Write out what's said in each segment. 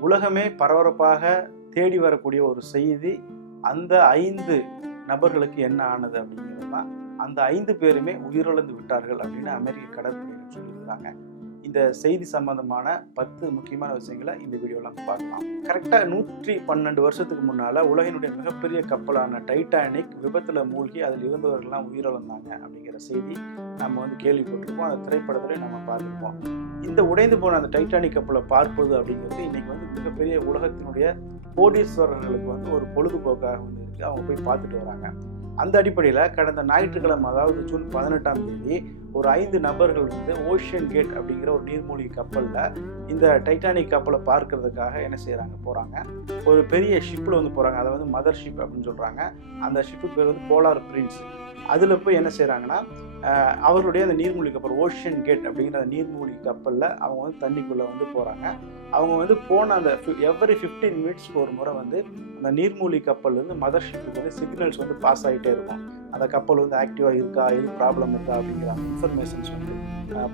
உலகமே பரபரப்பாக தேடி வரக்கூடிய ஒரு செய்தி அந்த ஐந்து நபர்களுக்கு என்ன ஆனது அப்படிங்கிறது தான் அந்த ஐந்து பேருமே உயிரிழந்து விட்டார்கள் அப்படின்னு அமெரிக்க கடற்படையினர் சொல்லியிருக்கிறாங்க இந்த செய்தி சம்பந்தமான பத்து முக்கியமான விஷயங்களை இந்த வீடியோவில் நம்ம பார்க்கலாம் கரெக்டாக நூற்றி பன்னெண்டு வருஷத்துக்கு முன்னால் உலகினுடைய மிகப்பெரிய கப்பலான டைட்டானிக் விபத்தில் மூழ்கி அதில் இருந்தவர்கள்லாம் உயிரிழந்தாங்க அப்படிங்கிற செய்தி நம்ம வந்து கேள்விப்பட்டிருப்போம். அந்த திரைப்படத்தில் நம்ம பார்த்துருப்போம். இந்த உடைந்து போன அந்த டைட்டானிக் கப்பலை பார்ப்பது அப்படிங்கிறது இன்றைக்கி வந்து மிகப்பெரிய உலகத்தினுடைய கோடீஸ்வரர்களுக்கு வந்து ஒரு பொழுதுபோக்காக வந்து இருக்குது அவங்க போய் பார்த்துட்டு வராங்க. அந்த அடிப்படையில் கடந்த ஞாயிற்றுக்கிழமை அதாவது ஜூன் பதினெட்டாம் தேதி ஒரு ஐந்து நபர்கள் வந்து ஓஷியன் கேட் அப்படிங்கிற ஒரு நீர்மூழ்கி கப்பலில் இந்த டைட்டானிக் கப்பலை பார்க்கறதுக்காக என்ன செய்கிறாங்க போகிறாங்க ஒரு பெரிய ஷிப்பில் வந்து போகிறாங்க அதை வந்து மதர் ஷிப் அப்படின்னு சொல்கிறாங்க அந்த ஷிப்பு பேர் வந்து போலார் பிரின்ஸ். அதில் போய் என்ன செய்கிறாங்கன்னா அவர்களுடைய அந்த நீர்மூழ்கி கப்பல் ஓஷியன் கேட் அப்படிங்கிற அந்த நீர்மூழ்கி கப்பலில் அவங்க வந்து தண்ணிக்குள்ளே வந்து போகிறாங்க அவங்க வந்து போன அந்த எவ்ரி ஃபிஃப்டீன் மினிட்ஸ்க்கு ஒரு முறை வந்து அந்த நீர்மூழ்கி கப்பல்லேருந்து மதர் ஷிப்புக்கு வந்து சிக்னல்ஸ் வந்து பாஸ் ஆகிட்டே இருக்கும். அந்த கப்பல் வந்து ஆக்டிவாக இருக்கா எது ப்ராப்ளம் இருக்கா அப்படிங்கிற இன்ஃபர்மேஷன்ஸ் வந்து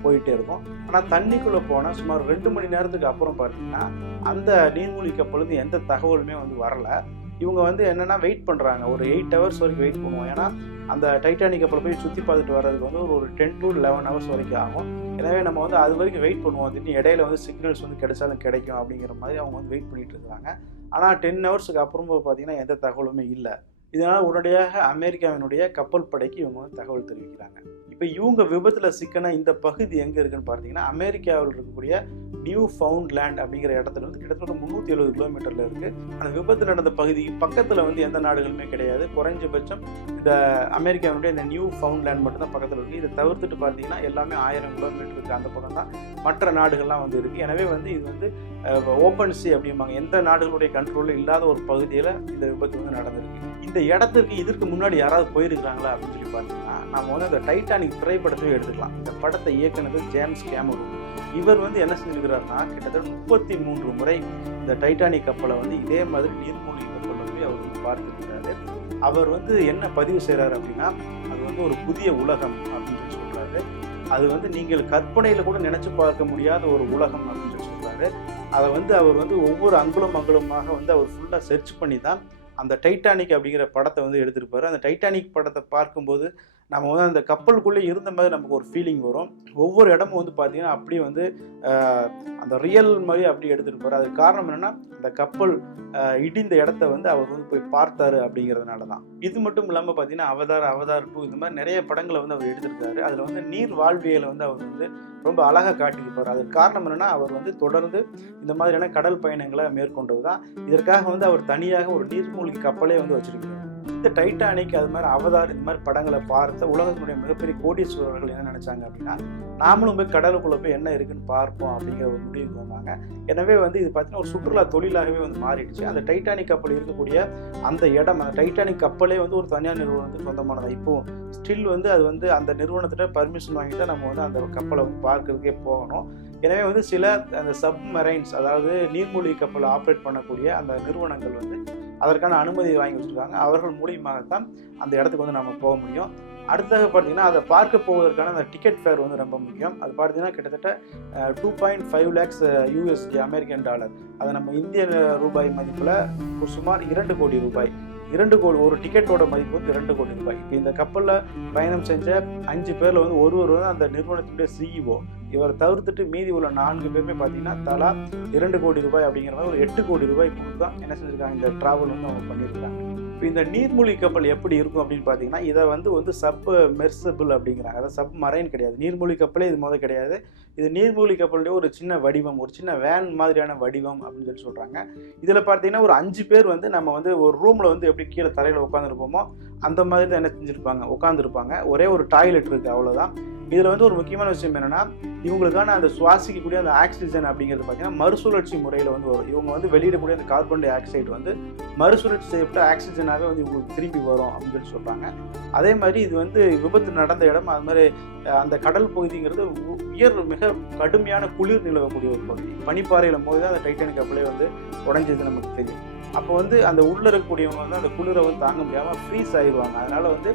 போயிட்டே இருக்கும். ஆனால் தண்ணிக்குள்ளே போனால் சுமார் ரெண்டு மணி நேரத்துக்கு அப்புறம் பார்த்தீங்கன்னா அந்த நீர்மூழ்கி கப்பல்லேருந்து எந்த தகவலுமே வந்து வரல. இவங்க வந்து என்னென்னா வெயிட் பண்ணுறாங்க ஒரு எயிட் ஹவர்ஸ் வரைக்கும் வெயிட் பண்ணுவோம். ஏன்னா அந்த டைட்டானிக் கப்பலை போய் சுற்றி பார்த்துட்டு வர்றதுக்கு வந்து ஒரு ஒரு டென் டு லெவன் ஹவர்ஸ் வரைக்கும் ஆகும். எனவே நம்ம வந்து அது வரைக்கும் வெயிட் பண்ணுவோம். திடீர்னு இடையில வந்து சிக்னல்ஸ் வந்து கிடைச்சாலும் கிடைக்கும் அப்படிங்கிற மாதிரி அவங்க வந்து வெயிட் பண்ணிகிட்டு இருக்காங்க ஆனால் டென் ஹவர்ஸுக்கு அப்புறம் பார்த்தீங்கன்னா எந்த தகவலுமே இல்லை. இதனால் உடனடியாக அமெரிக்காவினுடைய கப்பல் படைக்கு இவங்க வந்து தகவல் தெரிவிக்கிறாங்க. இப்போ இவங்க விபத்தில் சிக்கன இந்த பகுதி எங்கே இருக்குன்னு பார்த்தீங்கன்னா அமெரிக்காவில் இருக்கக்கூடிய நியூ ஃபவுண்ட் லேண்ட் அப்படிங்கிற இடத்துல வந்து கிட்டத்தட்ட முந்நூற்றி எழுபது கிலோமீட்டரில் இருக்குது அந்த விபத்து நடந்த பகுதிக்கு பக்கத்தில் வந்து எந்த நாடுகளுமே கிடையாது. குறைஞ்சபட்சம் இந்த அமெரிக்காவினுடைய இந்த நியூ ஃபவுண்ட் லேண்ட் மட்டும்தான் பக்கத்தில் இருக்குது இதை தவிர்த்துட்டு பார்த்தீங்கன்னா எல்லாமே ஆயிரம் கிலோமீட்டருக்கு அந்த பக்கம் தான் மற்ற நாடுகள்லாம் வந்து இருக்குது எனவே வந்து இது வந்து ஓப்பன் சி அப்படிம்பாங்க. எந்த நாடுகளுடைய கண்ட்ரோலில் இல்லாத ஒரு பகுதியில் இந்த விபத்து வந்து நடந்திருக்கு. இந்த இந்த இடத்துக்கு இதற்கு முன்னாடி யாராவது போயிருக்கிறாங்களா அப்படின்னு சொல்லி பார்த்தீங்கன்னா நம்ம வந்து அந்த டைட்டானிக் திரைப்படத்தையும் எடுத்துக்கலாம். இந்த படத்தை இயக்குனது ஜேம்ஸ் கேமரூன். இவர் வந்து என்ன செஞ்சுருக்கிறாருன்னா கிட்டத்தட்ட முப்பத்தி மூன்று முறை இந்த டைட்டானிக் கப்பலை வந்து இதே மாதிரி நீர்மூழ்கி கப்பலில் போய் அவர் வந்து பார்த்துருக்கிறாரு. அவர் வந்து என்ன பதிவு செய்கிறாரு அப்படின்னா அது வந்து ஒரு புதிய உலகம் அப்படின்னு சொல்லி சொல்கிறாரு அது வந்து நீங்கள் கற்பனையில் கூட நினச்சி பார்க்க முடியாத ஒரு உலகம் அப்படின்னு சொல்லி சொல்கிறாரு அதை வந்து அவர் வந்து ஒவ்வொரு அங்குலம் அங்குலமாக வந்து அவர் ஃபுல்லாக சர்ச் பண்ணி தான் அந்த டைட்டானிக் அப்படிங்கிற படத்தை வந்து எடுத்திருப்பார். அந்த டைட்டானிக் படத்தை பார்க்கும்போது நம்ம வந்து அந்த கப்பலுக்குள்ளே இருந்த மாதிரி நமக்கு ஒரு ஃபீலிங் வரும். ஒவ்வொரு இடமும் வந்து பார்த்தீங்கன்னா அப்படியே வந்து அந்த ரியல் மாதிரி அப்படியே எடுத்துகிட்டு எடுத்துருப்பாரு அதுக்கு காரணம் என்னென்னா அந்த கப்பல் இடிந்த இடத்த வந்து அவர் வந்து போய் பார்த்தாரு அப்படிங்கிறதுனால தான் இது மட்டும் இல்லாமல் பார்த்தீங்கன்னா அவதார் அவதார் டூ இந்த மாதிரி நிறைய படங்களை வந்து அவர் எடுத்திருக்காரு. அதில் வந்து நீர் வாழ்வியலை வந்து அவர் வந்து ரொம்ப அழகாக காட்டியிருப்பார் அதுக்கு காரணம் என்னென்னா அவர் வந்து தொடர்ந்து இந்த மாதிரியான கடல் பயணங்களை மேற்கொண்டது தான். இதற்காக வந்து அவர் தனியாக ஒரு நீர்மூழ்கி கப்பலே வந்து வச்சிருக்கிறார். இந்த டைட்டானிக் அது மாதிரி அவதார் இந்த மாதிரி படங்களை பார்த்த உலகத்தினுடைய மிகப்பெரிய கோடீஸ்வரர்கள் என்ன நினைச்சாங்க அப்படின்னா நாமளும் போய் கடலுக்குள்ள போய் என்ன இருக்குன்னு பார்ப்போம் அப்படிங்கிற ஒரு முடிவுக்கு வந்தாங்க. எனவே வந்து இது பார்த்தீங்கன்னா ஒரு சுற்றுலா தொழிலாகவே வந்து மாறிடுச்சு. அந்த டைட்டானிக் கப்பல் இருக்கக்கூடிய அந்த இடம் அந்த டைட்டானிக் கப்பலே வந்து ஒரு தனியார் நிறுவனத்துக்கு சொந்தமானது. இப்போ ஸ்டில் வந்து அது வந்து அந்த நிறுவனத்திட்ட பர்மிஷன் வாங்கி தான் நம்ம வந்து அந்த கப்பலை வந்து பார்க்கறதுக்கே போகணும். எனவே வந்து சில அந்த சப்மரைன்ஸ் அதாவது நீர்மூழ்கி கப்பலை ஆப்ரேட் பண்ணக்கூடிய அந்த நிறுவனங்கள் வந்து அதற்கான அனுமதி வாங்கி வச்சுருக்காங்க. அவர்கள் மூலியமாகத்தான் அந்த இடத்துக்கு வந்து நம்ம போக முடியும். அடுத்ததாக பார்த்தீங்கன்னா அதை பார்க்க போவதற்கான அந்த டிக்கெட் ஃபேர் வந்து ரொம்ப முக்கியம். அது பார்த்தீங்கன்னா கிட்டத்தட்ட two point five lakhs USD American dollar அது நம்ம இந்திய ரூபாய் மதிப்பில் சுமார் இரண்டு கோடி ரூபாய். இரண்டு கோடி ஒரு டிக்கெட்டோட மதிப்பு வந்து இரண்டு கோடி ரூபாய். இப்போ இந்த கப்பலில் பயணம் செஞ்ச அஞ்சு பேரில் வந்து ஒருவர் வந்து அந்த நிறுவனத்தினுடைய சிஇஓ இவரை தவிர்த்துட்டு மீதி உள்ள நான்கு பேருமே பார்த்தீங்கன்னா தலா இரண்டு கோடி ரூபாய் அப்படிங்கிற மாதிரி ஒரு எட்டு கோடி ரூபாய் கொடுத்து தான் என்ன செஞ்சுருக்காங்க இந்த ட்ராவல் வந்து அவங்க பண்ணியிருக்காங்க. இப்போ இந்த நீர்மூழ்கி கப்பல் எப்படி இருக்கும் அப்படின்னு பார்த்தீங்கன்னா இதை வந்து வந்து சப் மெர்சபிள் அப்படிங்கிறாங்க. அதாவது சப் மரைன் கிடையாது. நீர்மூழ்கி கப்பலே இது முதல் கிடையாது. இது நீர்மூழ்கி கப்பலுடைய ஒரு சின்ன வடிவம் ஒரு சின்ன வேன் மாதிரியான வடிவம் அப்படின்னு சொல்லி சொல்கிறாங்க இதில் பார்த்தீங்கன்னா ஒரு அஞ்சு பேர் வந்து நம்ம வந்து ஒரு ரூமில் வந்து எப்படி கீழே தரையில் உட்காந்துருப்போமோ அந்த மாதிரி தான் என்ன செஞ்சுருப்பாங்க உட்காந்துருப்பாங்க ஒரே ஒரு டாய்லெட் இருக்குது அவ்வளோதான் இதில் வந்து ஒரு முக்கியமான விஷயம் என்னென்னா இவங்களுக்கான அந்த சுவாசிக்கக்கூடிய அந்த ஆக்சிஜன் அப்படிங்கிறது பார்த்தீங்கன்னா மறுசுழற்சி முறையில் வந்து வரும். இவங்க வந்து வெளியிடக்கூடிய அந்த கார்பன் டை ஆக்சைடு வந்து மறுசுழற்சி செய்யப்பட்ட ஆக்சிஜனாகவே வந்து இவங்களுக்கு திரும்பி வரும் அப்படின்னு சொல்லி சொல்கிறாங்க அதே மாதிரி இது வந்து விபத்து நடந்த இடம் அது மாதிரி அந்த கடல் பகுதிங்கிறது உயர் மிக கடுமையான குளிர் நிலவக்கூடிய ஒரு பகுதி. பனிப்பாறையில் போது தான் அந்த டைட்டானிக் கப்பலே வந்து உடைஞ்சது நமக்கு தெரியும். அப்போ வந்து அந்த உள்ளே இருக்கக்கூடியவங்க வந்து அந்த குளிரை வந்து தாங்க முடியாமல் ஃப்ரீஸ் ஆகிடுவாங்க அதனால் வந்து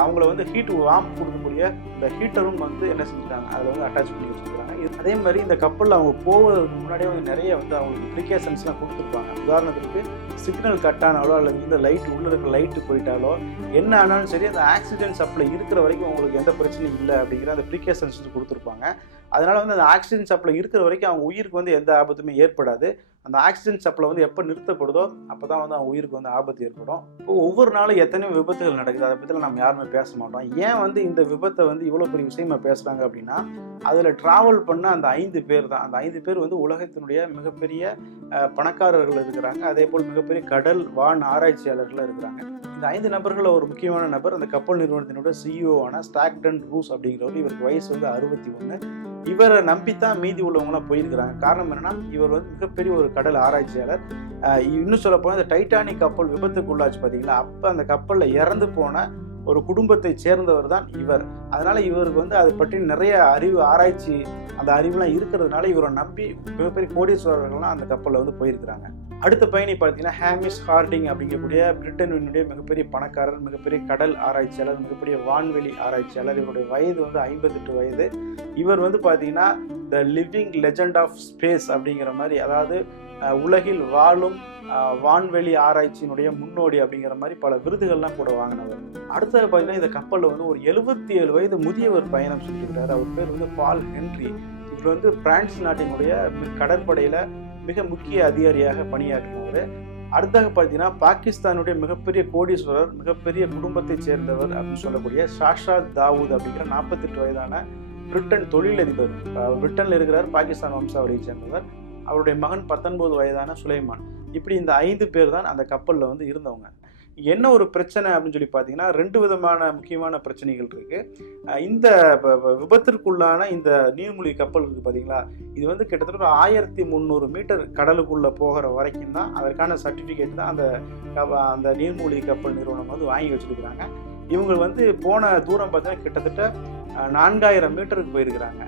அவங்கள வந்து ஹீட் வார்ம் கொடுக்கக்கூடிய இந்த ஹீட்டரும் வந்து என்ன செஞ்சுட்டாங்க? அதில் வந்து அட்டாச் பண்ணி வச்சுருக்காங்க அதே மாதிரி இந்த கப்பலில் அவங்க போவதற்கு முன்னாடியே வந்து நிறைய வந்து அவங்களுக்கு ப்ரிகாஷன்ஸ்லாம் கொடுத்துருப்பாங்க. உதாரணத்துக்கு சிக்னல் கட் ஆனாலோ அல்லது இந்த லைட் உள்ள இருக்கிற லைட்டு போயிட்டாலோ என்ன ஆனாலும் சரி அந்த ஆக்சிடென்ட் சப்ளை இருக்கிற வரைக்கும் உங்களுக்கு எந்த பிரச்சனையும் இல்லை அப்படிங்கிற அந்த ப்ரிகாஷன்ஸ் வந்து கொடுத்துருப்பாங்க. அதனால வந்து அந்த ஆக்சிடென்ட் சப்ளை இருக்கிற வரைக்கும் அவங்க உயிருக்கு வந்து எந்த ஆபத்துமே ஏற்படாது. அந்த ஆக்சிடென்ட் சப்ளை வந்து எப்போ நிறுத்தப்படுதோ அப்போ தான் வந்து அவங்க உயிருக்கு வந்து ஆபத்து ஏற்படும். இப்போ ஒவ்வொரு நாளும் எத்தனையோ விபத்துகள் நடக்குது. அதை பற்றிலாம் நம்ம யாருமே பேச மாட்டோம். ஏன் வந்து இந்த விபத்தை வந்து இவ்வளோ பெரிய விஷயமா பேசுகிறாங்க அப்படின்னா அதில் ட்ராவல் பண்ண அந்த ஐந்து பேர் தான். அந்த ஐந்து பேர் வந்து உலகத்தினுடைய மிகப்பெரிய பணக்காரர்கள் இருக்கிறாங்க. அதே போல் மிகப்பெரிய கடல் வான் ஆராய்ச்சியாளர்களாக இருக்கிறாங்க. இந்த ஐந்து நபர்களில் ஒரு முக்கியமான நபர் அந்த கப்பல் நிறுவனத்தினோட சிஇஓவான ஸ்டாக்டன் ரூஸ் அப்படிங்கிறவர். இவருக்கு வயசு வந்து அறுபத்தி ஒன்று இவரை நம்பித்தான் மீதி உள்ளவங்களாம் போயிருக்கிறாங்க. காரணம் என்னன்னா இவர் வந்து மிகப்பெரிய ஒரு கடல் ஆராய்ச்சியாளர். இன்னும் சொல்ல போனால் இந்த டைட்டானிக் கப்பல் விபத்துக்குள்ளாச்சு பார்த்தீங்களா? அப்போ அந்த கப்பலில் இறந்து போன ஒரு குடும்பத்தை சேர்ந்தவர் தான் இவர். அதனால் இவருக்கு வந்து அதை பற்றி நிறைய அறிவு ஆராய்ச்சி அந்த அறிவுலாம் இருக்கிறதுனால இவரை நம்பி மிகப்பெரிய கோடீஸ்வரர்கள்லாம் அந்த கப்பலில் வந்து போயிருக்கிறாங்க. அடுத்த பயணி பார்த்தீங்கன்னா ஹேமிஸ் ஹார்டிங் அப்படிங்கக்கூடிய பிரிட்டனுடைய மிகப்பெரிய பணக்காரர் மிகப்பெரிய கடல் ஆராய்ச்சியாளர் மிகப்பெரிய வான்வெளி ஆராய்ச்சியாளர். இவருடைய வயது வந்து ஐம்பத்தெட்டு வயது. இவர் வந்து பார்த்தீங்கன்னா the living legend of space அப்படிங்கிற மாதிரி அதாவது உலகில் வாழும் வான்வெளி ஆராய்ச்சியினுடைய முன்னோடி அப்படிங்கிற மாதிரி பல விருதுகள்லாம் கூட வாங்கினவர். அடுத்தது பார்த்தீங்கன்னா இந்த கப்பலில் வந்து ஒரு எழுபத்தி ஏழு வயது முதியவர் பயணம் செஞ்சுக்கிறார் அவர் பேர் வந்து பால் ஹென்றி. இவர் வந்து பிரான்ஸ் நாட்டினுடைய கடற்படையில் மிக முக்கிய அதிகாரியாக பணியாற்றினவர். அடுத்தாக பார்த்தீங்கன்னா பாகிஸ்தானுடைய மிகப்பெரிய கோடீஸ்வரர் மிகப்பெரிய குடும்பத்தைச் சேர்ந்தவர் அப்படின்னு சொல்லக்கூடிய ஷாஷா தாவூத் அப்படிங்கிற நாற்பத்தெட்டு வயதான பிரிட்டன் தொழிலதிபர். பிரிட்டனில் இருக்கிறார் பாகிஸ்தான் வம்சாவளியை சேர்ந்தவர். அவருடைய மகன் பத்தொன்பது வயதான சுலைமான். இப்படி இந்த ஐந்து பேர் தான் அந்த கப்பலில் வந்து இருந்தவங்க. என்ன ஒரு பிரச்சனை அப்படின்னு சொல்லி பார்த்தீங்கன்னா ரெண்டு விதமான முக்கியமான பிரச்சனைகள் இருக்கு. இந்த விபத்திற்குள்ளான இந்த நீர்மூழ்கி கப்பல் இருக்கு பார்த்தீங்களா? இது வந்து கிட்டத்தட்ட ஒரு ஆயிரத்தி முந்நூறு மீட்டர் கடலுக்குள்ளே போகிற வரைக்கும் தான் அதற்கான சர்டிஃபிகேட் தான் அந்த அந்த நீர்மூழ்கி கப்பல் நிறுவனம் வந்து வாங்கி வச்சிருக்கிறாங்க. இவங்க வந்து போன தூரம் பார்த்தீங்கன்னா கிட்டத்தட்ட நான்காயிரம் மீட்டருக்கு போயிருக்கிறாங்க.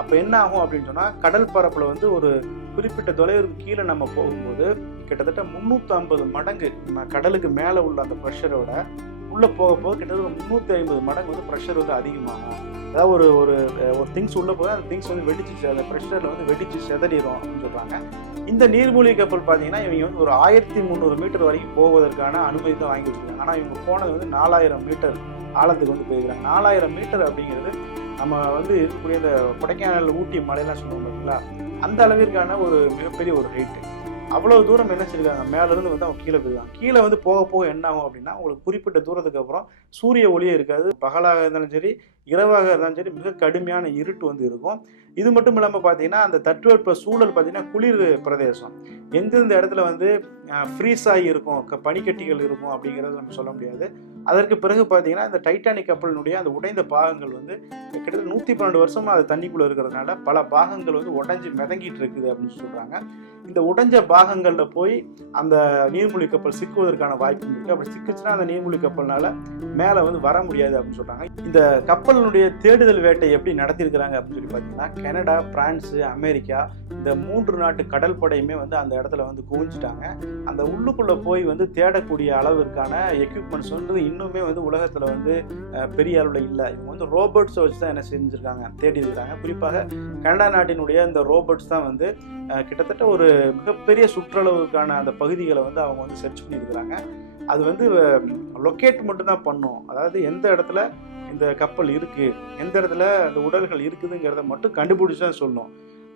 அப்போ என்ன ஆகும் அப்படின்னு சொன்னால் கடல் பரப்பில் வந்து ஒரு குறிப்பிட்ட தொலைவிற்கு கீழே நம்ம போகும்போது கிட்டத்தட்ட முந்நூற்றி ஐம்பது மடங்கு கடலுக்கு மேலே உள்ள அந்த ப்ரெஷரோட உள்ளே போக போக கிட்டத்தட்ட முந்நூற்றி ஐம்பது மடங்கு வந்து ப்ரெஷர் வந்து அதிகமாகும். அதாவது ஒரு ஒரு ஒரு திங்ஸ் உள்ளே போய் அந்த திங்ஸ் வந்து வெடிச்சு அந்த ப்ரெஷரில் வந்து வெடிச்சு செதறிடும் அப்படின்னு சொல்கிறாங்க இந்த நீர்மூழ்கி கப்பல் பார்த்தீங்கன்னா இவங்க வந்து ஒரு ஆயிரத்தி முந்நூறு மீட்டர் வரைக்கும் போவதற்கான அனுமதி தான் வாங்கி வச்சுருக்காங்க ஆனால் இவங்க போனது வந்து நாலாயிரம் மீட்டர் ஆழத்துக்கு வந்து போயிருக்காங்க நாலாயிரம் மீட்டர் அப்படிங்கிறது நம்ம வந்து இருக்கக்கூடிய இந்த கொடைக்கானல் ஊட்டி மலையெல்லாம் சொல்லுவோம் பார்த்தீங்களா அந்த அளவிற்கான ஒரு மிகப்பெரிய ஒரு ஹைட்டு அவ்வளோ தூரம் என்ன செஞ்சிருக்காங்க மேலேருந்து வந்து அவங்க கீழே போயிருக்காங்க. கீழே வந்து போக போக என்ன ஆகும் அப்படின்னா உங்களுக்கு குறிப்பிட்ட தூரத்துக்கு அப்புறம் சூரிய ஒளியே இருக்காது. பகலாக இருந்தாலும் சரி இரவாக இருந்தாலும் சரி மிக கடுமையான இருட்டு வந்து இருக்கும். இது மட்டும் இல்லாமல் பார்த்தீங்கன்னா அந்த தட்பவெட்ப சூழல் பார்த்தீங்கன்னா குளிர் பிரதேசம். எந்தெந்த இடத்துல வந்து ஃப்ரீஸ் ஆகி இருக்கும் க- பனிக்கட்டிகள் இருக்கும் அப்படிங்கிறது நம்ம சொல்ல முடியாது. அதற்கு பிறகு பார்த்தீங்கன்னா இந்த டைட்டானிக் கப்பலினுடைய அந்த உடைந்த பாகங்கள் வந்து கிட்டத்தட்ட நூற்றி பன்னெண்டு வருஷமாக அது தண்ணிக்குள்ளே இருக்கிறதுனால பல பாகங்கள் வந்து உடஞ்சி மிதங்கிட்டு இருக்குது அப்படின்னு சொல்கிறாங்க இந்த உடைஞ்ச பாகங்களில் போய் அந்த நீர்மூழ்கி கப்பல் சிக்குவதற்கான வாய்ப்பு இருக்குது அப்படி சிக்குச்சுன்னா அந்த நீர்மூழ்கி கப்பல்னால மேலே வந்து வர முடியாது அப்படின்னு சொல்கிறாங்க இந்த கப்பலினுடைய தேடுதல் வேட்டை எப்படி நடத்தியிருக்கிறாங்க அப்படின்னு சொல்லி பார்த்தீங்கன்னா கனடா பிரான்ஸு அமெரிக்கா இந்த மூன்று நாட்டு கடல் படையுமே வந்து அந்த இடத்துல வந்து குவிஞ்சிட்டாங்க. அந்த உள்ளுக்குள்ளே போய் வந்து தேடக்கூடிய அளவிற்கான எக்யூப்மெண்ட்ஸ் வந்து இன்னுமே வந்து உலகத்தில் வந்து பெரிய அளவில் இல்லை. இவங்க வந்து ரோபோட்ஸை வச்சு தான் என்ன செஞ்சுருக்காங்க தேடி இருக்காங்க. குறிப்பாக கனடா நாட்டினுடைய இந்த ரோபோட்ஸ் தான் வந்து கிட்டத்தட்ட ஒரு மிகப்பெரிய சுற்றளவுக்கான அந்த பகுதிகளை வந்து அவங்க வந்து சர்ச் பண்ணியிருக்கிறாங்க. அது வந்து லொக்கேட் மட்டும்தான் பண்ணும். அதாவது எந்த இடத்துல இந்த கப்பல் இருக்குது எந்த இடத்துல அந்த உடல்கள் இருக்குதுங்கிறத மட்டும் கண்டுபிடிச்சு தான் சொல்லணும்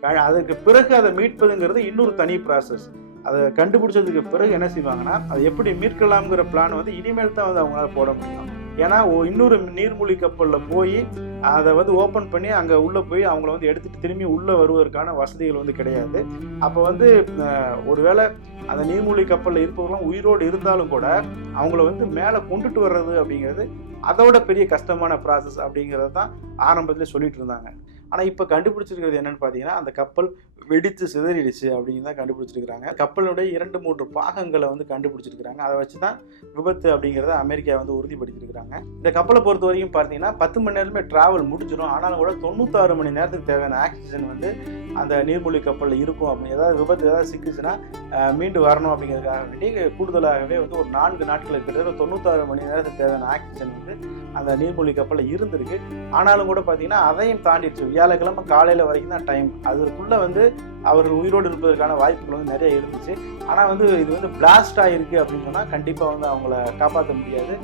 அதுக்கு பிறகு அதை மீட்பதுங்கிறது இன்னொரு தனி ப்ராசஸ் அதை கண்டுபிடிச்சதுக்கு பிறகு என்ன செய்வாங்கன்னா அதை எப்படி மீட்கலாம்ங்கிற பிளான் வந்து இனிமேல் தான் வந்து அவங்களால போட முடியும். ஏன்னா இன்னொரு நீர்மூழ்கி கப்பலில் போய் அதை வந்து ஓப்பன் பண்ணி அங்கே உள்ளே போய் அவங்கள வந்து எடுத்துகிட்டு திரும்பி உள்ளே வருவதற்கான வசதிகள் வந்து கிடையாது. அப்போ வந்து ஒருவேளை அந்த நீர்மூழ்கி கப்பலில் இருப்பவர்களும் உயிரோடு இருந்தாலும் கூட அவங்கள வந்து மேலே கொண்டுட்டு வர்றது அப்படிங்கிறது அதோட பெரிய கஷ்டமான ப்ராசஸ் அப்படிங்கிறது தான் ஆரம்பத்தில் சொல்லிட்டு இருந்தாங்க. ஆனால் இப்போ கண்டுபிடிச்சிருக்கிறது என்னன்னு பார்த்தீங்கன்னா அந்த கப்பல் வெடித்து சிதறிடுச்சு அப்படின்னு தான் கண்டுபிடிச்சிருக்கிறாங்க. கப்பலுடைய இரண்டு மூன்று பாகங்களை வந்து கண்டுபிடிச்சிருக்கிறாங்க. அதை வச்சு தான் விபத்து அப்படிங்கிறத அமெரிக்கா வந்து உறுதிப்படுத்தியிருக்கிறாங்க. இந்த கப்பலை பொறுத்த வரைக்கும் பார்த்தீங்கன்னா பத்து மணி நேரமே டிராவல் முடிஞ்சிடும் ஆனாலும் கூட தொண்ணூத்தாறு மணி நேரத்துக்கு தேவையான ஆக்சிஜன் வந்து அந்த நீர்மூழ்கி கப்பலில் இருக்கும் அப்படின்னு. ஏதாவது விபத்து ஏதாவது சிக்கிச்சுன்னா மீண்டு வரணும் அப்படிங்கிறதுக்காக வேண்டி கூடுதலாகவே வந்து ஒரு நான்கு நாட்களுக்கு கிட்டத்தட்ட தொண்ணூத்தாறு மணி நேரத்துக்கு தேவையான ஆக்சிஜன் வந்து அந்த நீர்மூழ்கி கப்பலில் இருந்திருக்கு. ஆனாலும் கூட பார்த்தீங்கன்னா அதையும் தாண்டிடுச்சு. வியாழக்கிழமை காலையில் வரைக்கும் தான் டைம் அதற்குள்ளே வந்து அவர்கள் உயிரோடு இருப்பதற்கான வாய்ப்புகள் வந்து நிறைய இருந்துச்சு. ஆனால் வந்து இது வந்து பிளாஸ்ட் ஆகிருக்கு அப்படின்னு சொன்னால் கண்டிப்பாக வந்து அவங்கள காப்பாற்ற முடியாது.